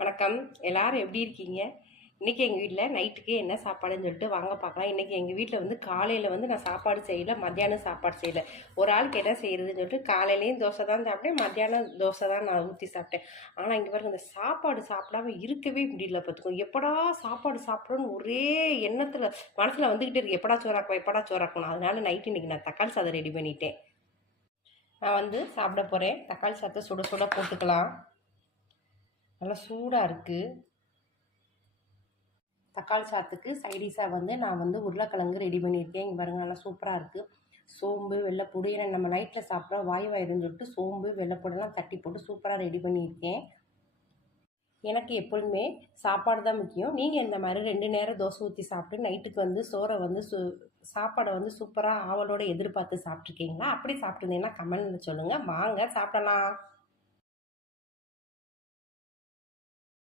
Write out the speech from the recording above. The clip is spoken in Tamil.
வணக்கம். எல்லாரும் எப்படி இருக்கீங்க? இன்றைக்கி எங்கள் வீட்டில் நைட்டுக்கு என்ன சாப்பாடுன்னு சொல்லிட்டு வாங்க பார்க்கலாம். இன்றைக்கி எங்கள் வீட்டில் வந்து காலையில் வந்து நான் சாப்பாடு செய்யலை, மத்தியானம் சாப்பாடு செய்யலை. ஒரு ஆளுக்கு என்ன செய்கிறதுன்னு சொல்லிட்டு காலையிலேயும் தோசை தான் சாப்பிட்டேன், மத்தியானம் தோசை தான் நான் ஊற்றி சாப்பிட்டேன். ஆனால் இங்கே பாருங்க, இந்த சாப்பாடு சாப்பிடாம இருக்கவே முடியல பார்த்துக்கோ. எப்படா சாப்பாடு சாப்பிடணும்னு ஒரே எண்ணத்தில் மனசில் வந்துக்கிட்டே இருக்கு, எப்படா சோறாக்கும் எப்படா சோறாக்கணும். அதனால நைட்டு இன்றைக்கி நான் தக்காளி சாதம் ரெடி பண்ணிட்டேன். நான் வந்து சாப்பிட போகிறேன். தக்காளி சாதத்தை சுட சுட போட்டுக்கலாம். நல்லா சூடாக இருக்குது. தக்காளி சாதத்துக்கு சைடிஷாக வந்து நான் வந்து உருளைக்கிழங்கு ரெடி பண்ணியிருக்கேன். இங்கே பாருங்கள், நல்லா சூப்பராக இருக்குது. சோம்பு வெள்ளைப்பூடு, ஏன்னா நம்ம நைட்டில் சாப்பிட்ற வாயுவாயிருன்னு சொல்லிட்டு சோம்பு வெள்ளைப்பூடெல்லாம் தட்டி போட்டு சூப்பராக ரெடி பண்ணியிருக்கேன். எனக்கு எப்பொழுதுமே சாப்பாடு தான் முக்கியம். நீங்கள் இந்த மாதிரி 2 நேரம் தோசை ஊற்றி சாப்பிட்டு நைட்டுக்கு வந்து சோறை வந்து சாப்பாடை வந்து சூப்பராக ஆவலோடு எதிர்பார்த்து சாப்பிட்ருக்கீங்களா? அப்படி சாப்பிட்ருந்தீங்கன்னா கமெண்ட்டில் சொல்லுங்கள். வாங்க சாப்பிடலாம்.